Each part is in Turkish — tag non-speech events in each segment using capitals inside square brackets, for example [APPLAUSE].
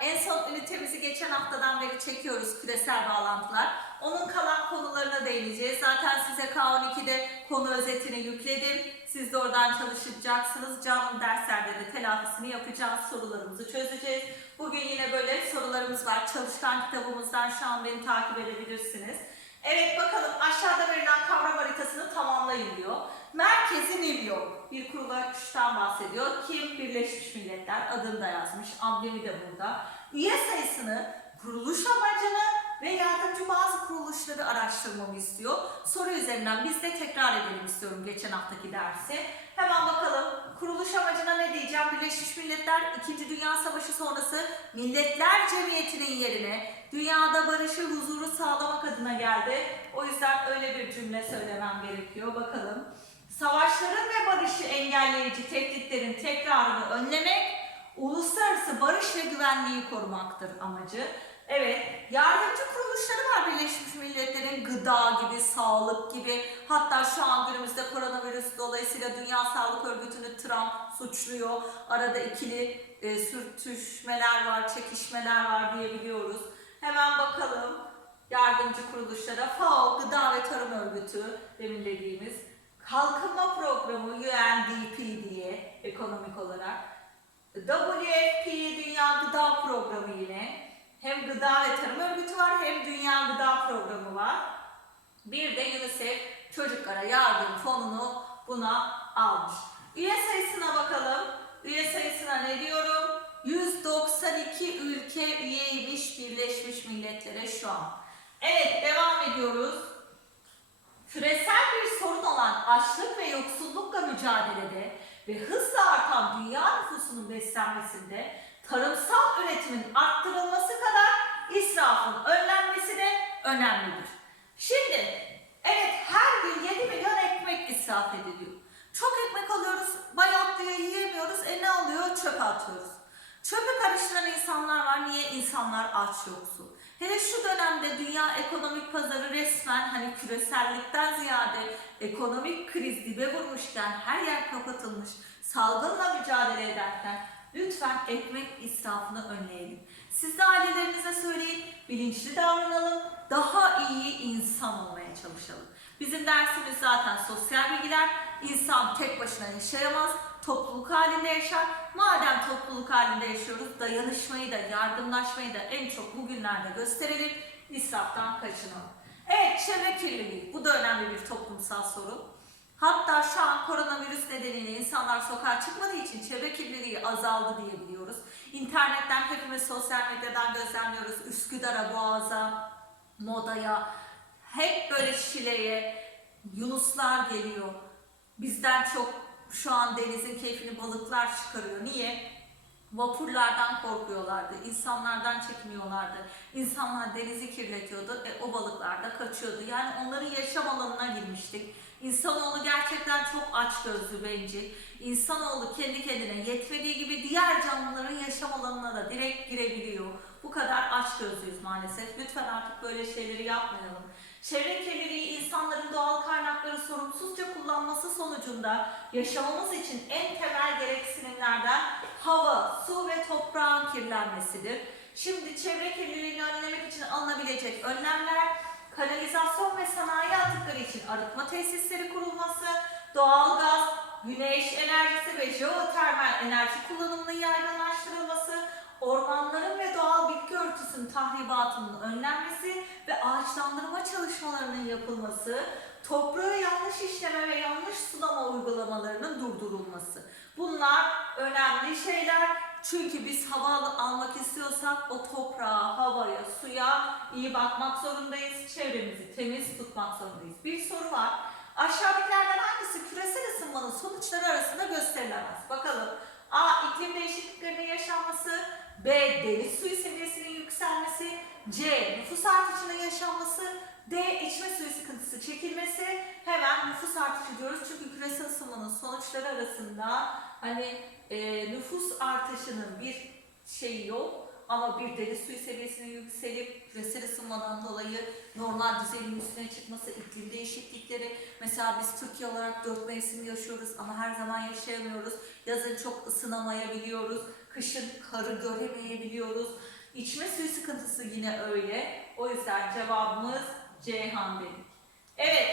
En son ünitemizi geçen haftadan beri çekiyoruz küresel bağlantılar. Onun kalan konularına değineceğiz. Zaten size K12'de konu özetini yükledim. Siz de oradan çalışacaksınız. Canlı derslerde de telafisini yapacağız. Sorularımızı çözeceğiz. Bugün yine böyle sorularımız var. Çalışkan kitabımızdan şu an beni takip edebilirsiniz. Evet bakalım aşağıda verilen kavram haritasını tamamlayın diyor. Merkezi New York. Bir kuruluştan bahsediyor. Kim? Birleşmiş Milletler. Adını da yazmış. Amblemi de burada. Üye sayısını, kuruluş amacını ve yardımcı bazı kuruluşları araştırmamı istiyor. Soru üzerinden biz de tekrar edelim istiyorum geçen haftaki dersi. Hemen bakalım kuruluş amacına ne diyeceğim? Birleşmiş Milletler 2. Dünya Savaşı sonrası Milletler Cemiyeti'nin yerine dünyada barışı, huzuru sağlamak adına geldi. O yüzden öyle bir cümle söylemem gerekiyor. Bakalım. Savaşların ve barışı engelleyici tehditlerin tekrarını önlemek, uluslararası barış ve güvenliği korumaktır amacı. Evet, yardımcı kuruluşları var Birleşmiş Milletler'in gıda gibi, sağlık gibi. Hatta şu an günümüzde koronavirüs dolayısıyla Dünya Sağlık Örgütü'nü Trump suçluyor. Arada ikili e, sürtüşmeler var, çekişmeler var diyebiliyoruz. Hemen bakalım yardımcı kuruluşlara FAO, Gıda ve Tarım Örgütü demin dediğimiz Kalkınma Programı UNDP diye ekonomik olarak WFP Dünya Gıda Programı yine hem Gıda ve Tarım Örgütü var hem Dünya Gıda Programı var. Bir de UNICEF çocuklara yardım fonunu buna almış. Üye sayısına bakalım. Üye sayısına ne diyorum? 192 ülke üyeymiş Birleşmiş Milletler'e şu an. Evet devam ediyoruz. Küresel bir sorun olan açlık ve yoksullukla mücadelede ve hızla artan dünya nüfusunun beslenmesinde tarımsal üretimin arttırılması kadar israfın önlenmesi de önemlidir. Şimdi evet her gün 7 milyon ekmek israf ediliyor. Çok ekmek alıyoruz, bayatlıyor, yiyemiyoruz. E ne oluyor? Çöpe atıyoruz. Çöpe karıştıran insanlar var. Niye? İnsanlar aç yoksul. Hele şu dönemde dünya ekonomik pazarı resmen hani küresellikten ziyade ekonomik kriz dibe vurmuşken her yer kapatılmış, salgınla mücadele ederken lütfen ekmek israfını önleyelim. Siz de ailelerinize söyleyin, bilinçli davranalım, daha iyi insan olmaya çalışalım. Bizim dersimiz zaten sosyal bilgiler. İnsan tek başına yaşayamaz, topluluk halinde yaşar. Madem topluluk halinde yaşıyoruz, dayanışmayı da, yardımlaşmayı da en çok bugünlerde gösterelim. İsraftan kaçınalım. Evet, çevre kirliliği. Bu da önemli bir toplumsal sorun. Hatta şu an koronavirüs nedeniyle insanlar sokağa çıkmadığı için çevre kirliliği azaldı diyebiliyoruz. İnternetten hepimiz sosyal medyadan gözlemliyoruz. Üsküdar'a, Boğaz'a, Moda'ya, hep böyle Şile'ye Yunuslar geliyor. Bizden çok şu an denizin keyfini balıklar çıkarıyor. Niye? Vapurlardan korkuyorlardı, insanlardan çekiniyorlardı. İnsanlar denizi kirletiyordu, e, o balıklar da kaçıyordu. Yani onların yaşam alanına girmiştik. İnsanoğlu gerçekten çok açgözlü, bencil. İnsanoğlu kendi kendine yetmediği gibi diğer canlıların yaşam alanına da direkt girebiliyor. Bu kadar açgözlüyüz maalesef. Lütfen artık böyle şeyleri yapmayalım. Çevre kirliliği insanların doğal kaynakları sorumsuzca kullanması sonucunda yaşamamız için en temel gereksinimlerden hava, su ve toprağın kirlenmesidir. Şimdi çevre kirliliğini önlemek için alınabilecek önlemler kanalizasyon ve sanayi atıkları için arıtma tesisleri kurulması, doğalgaz, güneş enerjisi ve jeotermal enerji kullanımının yaygınlaştırılması, ormanların ve doğal bitki örtüsünün tahribatının önlenmesi ağaçlandırma çalışmalarının yapılması, toprağı yanlış işleme ve yanlış sulama uygulamalarının durdurulması. Bunlar önemli şeyler. Çünkü biz hava almak istiyorsak o toprağa, havaya, suya iyi bakmak zorundayız. Çevremizi temiz tutmak zorundayız. Bir soru var. Aşağıdakilerden hangisi küresel ısınmanın sonuçları arasında gösterilemez? Bakalım. A. iklim değişikliklerinin yaşanması. B. Deniz suyu seviyesinin yükselmesi. C. Nüfus artışının. İçme suyu sıkıntısı çekilmesi. Hemen nüfus artışı diyoruz çünkü küresel ısınmanın sonuçları arasında hani e, nüfus artışının bir şeyi yok ama bir deniz suyu seviyesinin yükselip küresel ısınmadan dolayı normal düzeyin üstüne çıkması, iklim değişiklikleri. Mesela biz Türkiye olarak dört mevsim yaşıyoruz ama her zaman yaşayamıyoruz. Yazın çok ısınamayabiliyoruz. Kışın karı göremeyebiliyoruz. İçme suyu sıkıntısı yine öyle. O yüzden cevabımız Ceyhan dedik. Evet,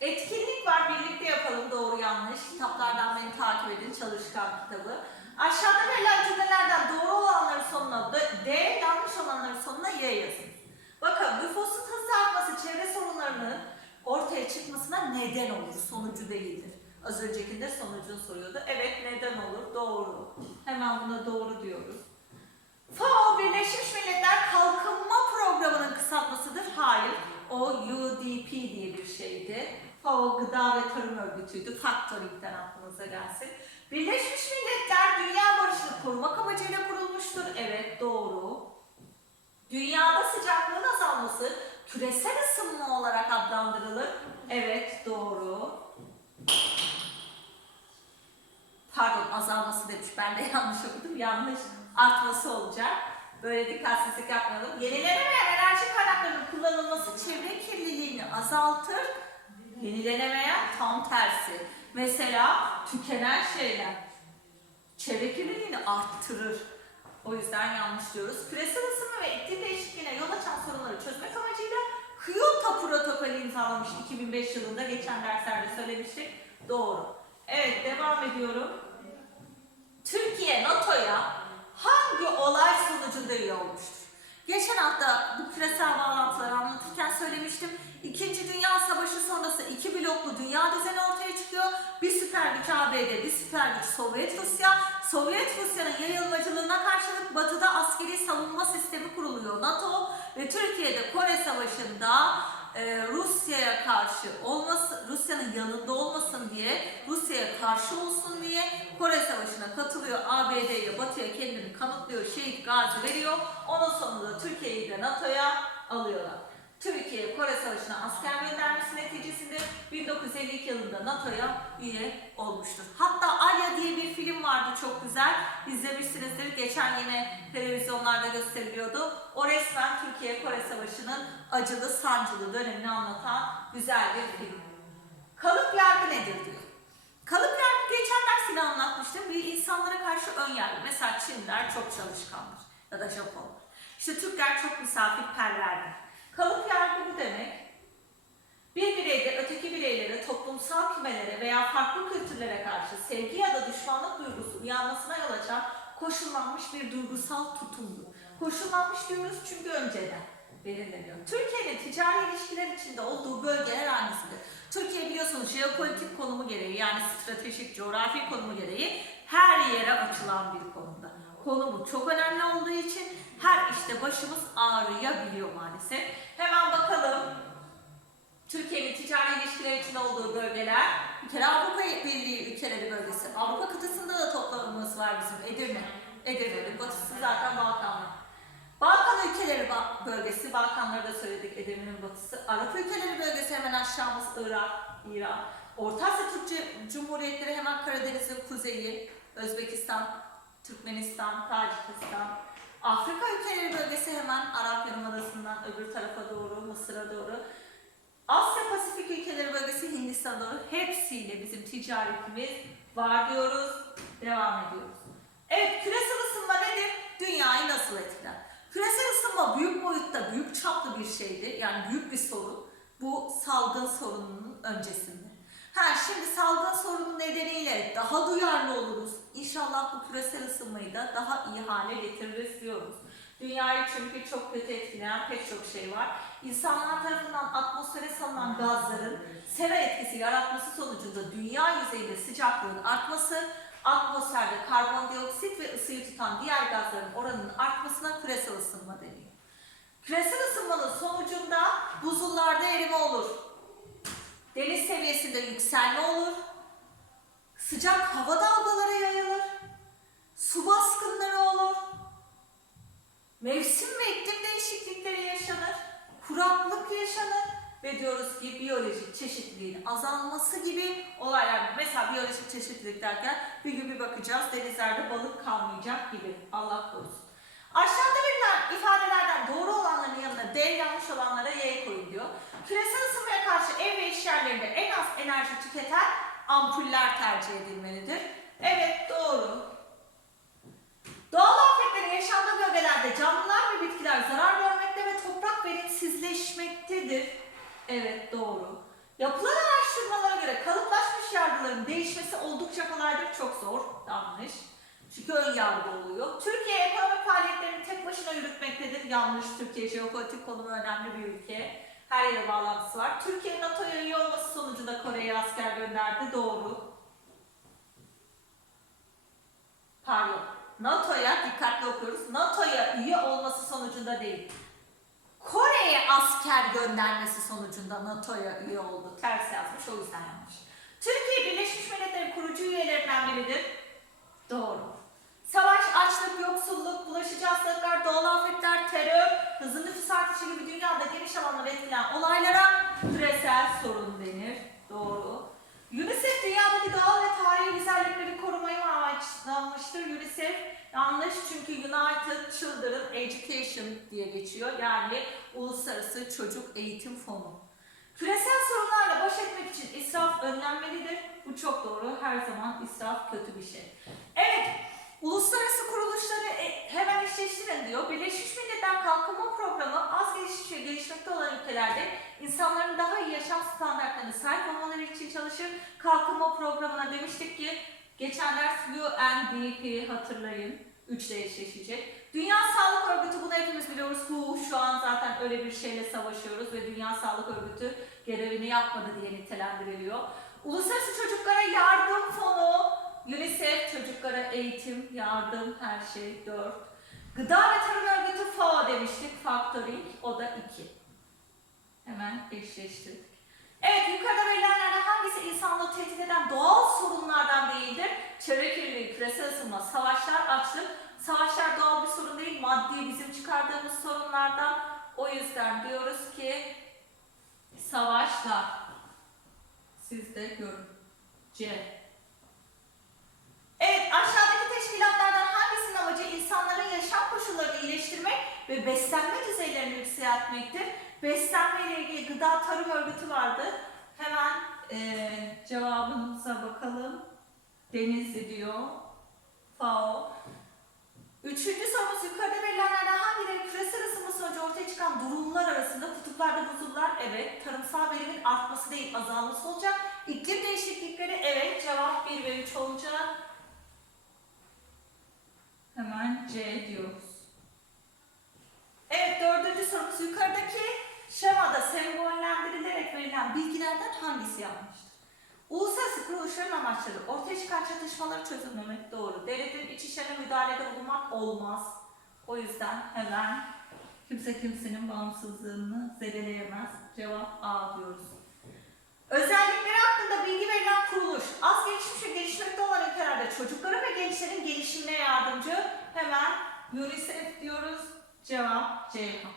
etkinlik var. Birlikte yapalım doğru yanlış. Kitaplardan beni takip edin. Çalışkan kitabı. Aşağıda verilen cümlelerden doğru olanların sonuna D, yanlış olanların sonuna Y yazın. Bakın nüfusun hızlı artması çevre sorunlarının ortaya çıkmasına neden olur. Sonucu değildir. Az öncekinde sonucunu soruyordu. Evet neden olur? Doğru. Hemen buna doğru diyoruz. FAO Birleşmiş Milletler Kalkınma Programı'nın kısaltmasıdır. Hayır. O UDP diye bir şeydi. FAO Gıda ve Tarım Örgütü'ydü. Factoring'den aklınıza gelsin. Birleşmiş Milletler Dünya Barışını korumak amacıyla kurulmuştur. Evet doğru. Dünyada sıcaklığın azalması küresel ısınma olarak adlandırılır. Evet doğru. Pardon azalması demiş. Ben de [LAUGHS] yanlış okudum. Yanlış. Artması olacak. Böyle dikkatsizlik yapmayalım. Yenilenemeyen enerji kaynaklarının kullanılması çevre kirliliğini azaltır. Yenilenemeyen tam tersi. Mesela tükenen şeyler çevre kirliliğini arttırır. O yüzden yanlış diyoruz. Küresel ısınma ve iklim değişikliğine yol açan sorunları çözmek amacıyla Kyoto protokolü imzalamış 2005 yılında. Geçen derslerde söylemiştik. Doğru. Evet devam ediyorum. Türkiye NATO'ya hangi olay sonucunda üye olmuştur? Geçen hafta bu küresel bağlantıları anlatırken söylemiştim. İkinci Dünya Savaşı sonrası iki bloklu dünya düzeni ortaya çıkıyor. Bir süper güç ABD, bir süper güç Sovyet Rusya. Sovyet Rusya'nın yayılmacılığına karşılık Batı'da askeri savunma sistemi kuruluyor NATO ve Türkiye'de Kore Savaşı'nda e, Rusya'ya karşı olması, Rusya'nın yanında olmasın diye, Rusya'ya karşı olsun diye Kore Savaşı'na katılıyor. ABD ile Batı'ya kendini kanıtlıyor, şehit gazi veriyor. Onun sonunda Türkiye'yi de NATO'ya alıyorlar. Türkiye Kore Savaşı'na asker göndermesi 1952 yılında NATO'ya üye olmuştur. Hatta Alya diye bir film vardı çok güzel. İzlemişsinizdir. Geçen yine televizyonlarda gösteriliyordu. O resmen Türkiye Kore Savaşı'nın acılı sancılı dönemini anlatan güzel bir film. Kalıp yargı nedir diyor. Kalıp yargı geçen ders yine anlatmıştım. Bir insanlara karşı ön yargı. Mesela Çinler çok çalışkandır ya da Japonlar. İşte Türkler çok misafirperverdir. Kalıp yargı bu demek. Bir bireyde öteki toplumsal kümelere veya farklı kültürlere karşı sevgi ya da düşmanlık duygusu uyanmasına yol açan koşullanmış bir duygusal tutumdur. Koşullanmış diyoruz çünkü önceden belirleniyor. Türkiye'nin ticari ilişkiler içinde olduğu bölgeler hangisidir? Türkiye biliyorsunuz jeopolitik konumu gereği yani stratejik coğrafi konumu gereği her yere açılan bir konumda. Konumu çok önemli olduğu için her işte başımız ağrıyabiliyor maalesef. Hemen bakalım. Türkiye'nin ticari ilişkiler içinde olduğu bölgeler, bir kere Avrupa Birliği ülkeleri bölgesi. Avrupa kıtasında da toplamımız var bizim Edirne. Edirne'nin batısı zaten Balkanlar. Balkan ülkeleri bölgesi, Balkanları da söyledik Edirne'nin batısı. Arap ülkeleri bölgesi hemen aşağımız Irak, İran. Orta Asya Türkçe Cumhuriyetleri hemen Karadeniz'in kuzeyi, Özbekistan, Türkmenistan, Tacikistan. Afrika ülkeleri bölgesi hemen Arap Yarımadası'ndan öbür tarafa doğru, Mısır'a doğru. Asya Pasifik ülkeleri bölgesi Hindistan'a doğru hepsiyle bizim ticaretimiz var diyoruz. Devam ediyoruz. Evet küresel ısınma nedir? Dünyayı nasıl etkiler? Küresel ısınma büyük boyutta, büyük çaplı bir şeydir. Yani büyük bir sorun. Bu salgın sorununun öncesinde. Ha şimdi salgın sorunu nedeniyle daha duyarlı oluruz. İnşallah bu küresel ısınmayı da daha iyi hale getiririz diyoruz. Dünyayı çünkü çok kötü etkileyen pek çok şey var. İnsanlar tarafından atmosfere salınan gazların sera etkisi yaratması sonucunda dünya yüzeyinde sıcaklığın artması, atmosferde karbondioksit ve ısıyı tutan diğer gazların oranının artmasına küresel ısınma deniyor. Küresel ısınmanın sonucunda buzullarda erime olur. Deniz seviyesinde yükselme olur. Sıcak hava dalgaları yayılır. Su baskınları olur. Mevsim ve iklim değişiklikleri yaşanır. Kuraklık yaşanır. Ve diyoruz ki biyolojik çeşitliliğin azalması gibi olaylar. Mesela biyolojik çeşitlilik derken bir gün bir bakacağız denizlerde balık kalmayacak gibi. Allah korusun. Aşağıda verilen ifadelerden doğru olanların yanına D yanlış olanlara Y koyun diyor. Küresel ısınmaya karşı ev ve iş yerlerinde en az enerji tüketen ampuller tercih edilmelidir. Evet doğru. Doğal afetlerin yaşandığı bölgelerde canlılar ve bitkiler zarar görmekte ve toprak verimsizleşmektedir. Evet doğru. Yapılan araştırmalara göre kalıplaşmış yargıların değişmesi oldukça kolaydır. Çok zor. Yanlış. Çünkü ön yargı oluyor. Türkiye ekonomik faaliyetlerini tek başına yürütmektedir. Yanlış. Türkiye jeopolitik konumu önemli bir ülke. Her yere bağlantısı var. Türkiye NATO'ya üye olması sonucunda Kore'ye asker gönderdi. Doğru. Pardon. NATO'ya dikkatli okuyoruz. NATO'ya üye olması sonucunda değil. Kore'ye asker göndermesi sonucunda NATO'ya üye oldu. Ters yazmış o yüzden yanlış. Türkiye Birleşmiş Milletler'in kurucu üyelerinden biridir. Doğru. Savaş, açlık, yoksulluk, bulaşıcı hastalıklar, doğal afetler, terör, hızlı nüfus artışı gibi dünyada geniş alanları etkileyen olaylara küresel sorun denir. Doğru. UNICEF dünyadaki doğal ve tarihi güzellikleri korumayı amaçlamıştır. UNICEF yanlış çünkü United Children Education diye geçiyor. Yani Uluslararası Çocuk Eğitim Fonu. Küresel sorunlarla baş etmek için israf önlenmelidir. Bu çok doğru. Her zaman israf kötü bir şey. Evet, uluslararası kuruluşları e, hemen eşleştirin diyor. Birleşmiş Milletler Kalkınma Programı az gelişmiş ve gelişmekte olan ülkelerde insanların daha iyi yaşam standartlarına sahip olmaları için çalışır. Kalkınma programına demiştik ki geçen ders UNDP hatırlayın. Üçle eşleşecek. Dünya Sağlık Örgütü bunu hepimiz biliyoruz. WHO şu an zaten öyle bir şeyle savaşıyoruz ve Dünya Sağlık Örgütü görevini yapmadı diye nitelendiriliyor. Uluslararası Çocuklara Yardım Fonu, UNICEF çocuklara eğitim, yardım, her şey 4. Gıda ve Tarım Örgütü FAO demiştik. Factoring o da 2. Hemen eşleştirdik. Evet yukarıda verilenlerden hangisi insanlığı tehdit eden doğal sorunlardan değildir? Çevre kirliliği, küresel ısınma, savaşlar, açlık. Savaşlar doğal bir sorun değil, maddi bizim çıkardığımız sorunlardan. O yüzden diyoruz ki savaşlar. Siz de görün. C. Evet aşağıdaki teşkilatlardan hangisinin amacı insanların yaşam koşullarını iyileştirmek ve beslenme düzeylerini yükseltmektir? Beslenme ile ilgili gıda tarım örgütü vardı. Hemen eee cevabımıza bakalım. Denizli diyor. FAO. Üçüncü sorumuz yukarıda verilenlerden hangileri küresel ısınma sonucu ortaya çıkan durumlar arasında kutuplarda buzullar? Evet. Tarımsal verimin artması değil azalması olacak. İklim değişiklikleri evet. Cevap 1 ve 3 olacak. Hemen C diyoruz. Evet dördüncü sorumuz yukarıdaki şemada sembollendirilerek verilen bilgilerden hangisi yanlıştır? Uluslararası kuruluşların amaçları ortaya çıkan çatışmaları çözümlemek doğru. Devletin iç işlerine müdahalede bulunmak olmaz. O yüzden hemen kimse kimsenin bağımsızlığını zedeleyemez. Cevap A diyoruz. Özellikleri hakkında bilgi verilen kuruluş, az gelişmiş ve gelişmekte olan ülkelerde çocukların ve gençlerin gelişimine yardımcı. Hemen UNICEF diyoruz. Cevap Ceyhan.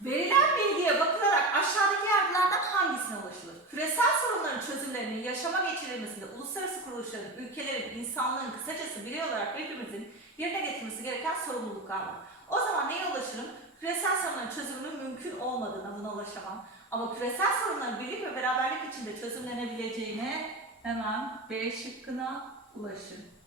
Verilen bilgiye bakılarak aşağıdaki yargılardan hangisine ulaşılır? Küresel sorunların çözümlerinin yaşama geçirilmesinde uluslararası kuruluşların, ülkelerin, insanlığın kısacası birey olarak hepimizin yerine getirmesi gereken sorumluluklar var. O zaman neye ulaşırım? Küresel sorunların çözümünün mümkün olmadığına buna ulaşamam. Ama küresel sorunların birlik ve beraberlik içinde çözümlenebileceğine hemen B şıkkına ulaşın.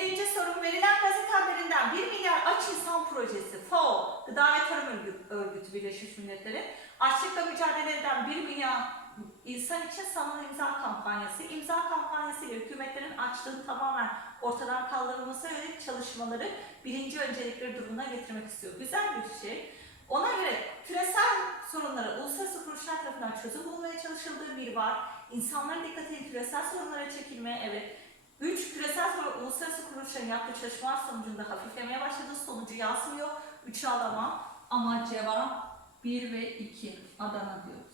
Evet, yedinci sorum verilen gazete haberinden 1 milyar aç insan projesi FAO, Gıda ve Tarım Örgü- Örgütü Birleşmiş Milletleri, açlıkla mücadele eden 1 milyar insan için sanal imza kampanyası, imza kampanyası ile hükümetlerin açlığın tamamen ortadan kaldırılması yönelik çalışmaları birinci öncelikleri durumuna getirmek istiyor. Güzel bir şey. Ona göre küresel sorunlara uluslararası kuruluşlar tarafından çözüm bulunmaya çalışıldığı bir var. İnsanların dikkatini küresel sorunlara çekilmeye evet. Üç, küresel sorun uluslararası kuruluşların yaptığı çalışmalar sonucunda hafiflemeye başladığı sonucu yazmıyor. Üçü alamam ama cevap 1 ve 2 Adana diyoruz.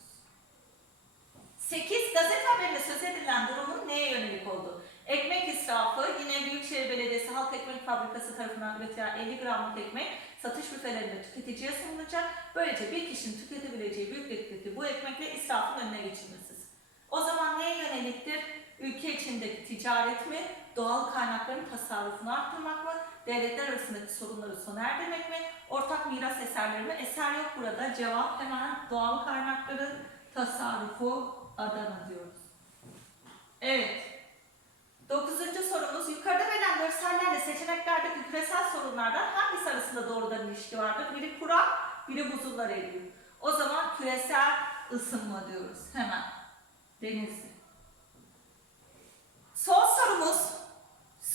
8. Gazete haberinde söz edilen durumun neye yönelik olduğu? Ekmek israfı, yine Büyükşehir Belediyesi Halk Ekmek Fabrikası tarafından üretilen 50 gramlık ekmek satış büfelerinde tüketiciye sunulacak. Böylece bir kişinin tüketebileceği büyüklükteki bu ekmekle israfın önüne geçilmesi. O zaman neye yöneliktir? Ülke içindeki ticaret mi, doğal kaynakların tasarrufunu arttırmak mı, devletler arasındaki sorunları sona erdirmek mi, ortak miras eserleri mi? Eser yok burada. Cevap hemen doğal kaynakların tasarrufu Adana diyoruz. Evet. Dokuzuncu sorumuz yukarıda verilen görsellerle seçeneklerdeki küresel sorunlardan hangisi arasında doğrudan ilişki vardır? Biri kurak, biri buzullar eriyor. O zaman küresel ısınma diyoruz. Hemen. Denizli. Son sorumuz.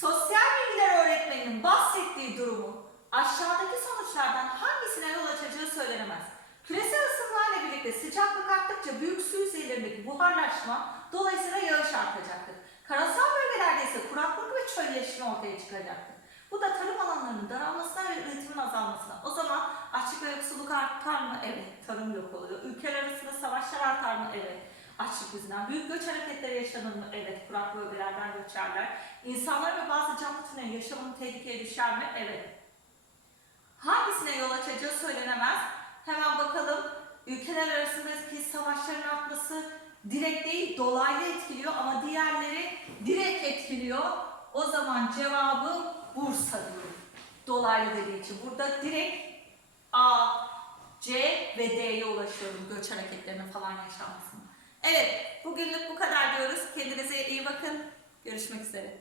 Sosyal bilgiler öğretmeninin bahsettiği durumu aşağıdaki sonuçlardan hangisine yol açacağı söylenemez. Küresel ısınma ile birlikte sıcaklık arttıkça büyük su yüzeylerindeki buharlaşma dolayısıyla yağış artacaktır. Karasal bölgelerde ise kuraklık ve çölleşme ortaya çıkacaktır. Bu da tarım alanlarının daralmasına ve üretimin azalmasına. O zaman açlık ve yoksulluk artar mı? Evet. Tarım yok oluyor. Ülkeler arasında savaşlar artar mı? Evet. Açlık yüzünden. Büyük göç hareketleri yaşanır mı? Evet. Kurak bölgelerden göçerler. İnsanlar ve bazı canlı türlerin yaşamını tehlikeye düşer mi? Evet. Hangisine yol açacağı söylenemez. Hemen bakalım. Ülkeler arasındaki savaşların artması direkt değil dolaylı etkiliyor ama diğerleri direkt etkiliyor. O zaman cevabı Bursa diyor. Dolaylı dediği için. Burada direkt A, C ve D'ye ulaşıyorum göç hareketlerine falan yaşanmasına. Evet, bugünlük bu kadar diyoruz. Kendinize iyi bakın. Görüşmek üzere.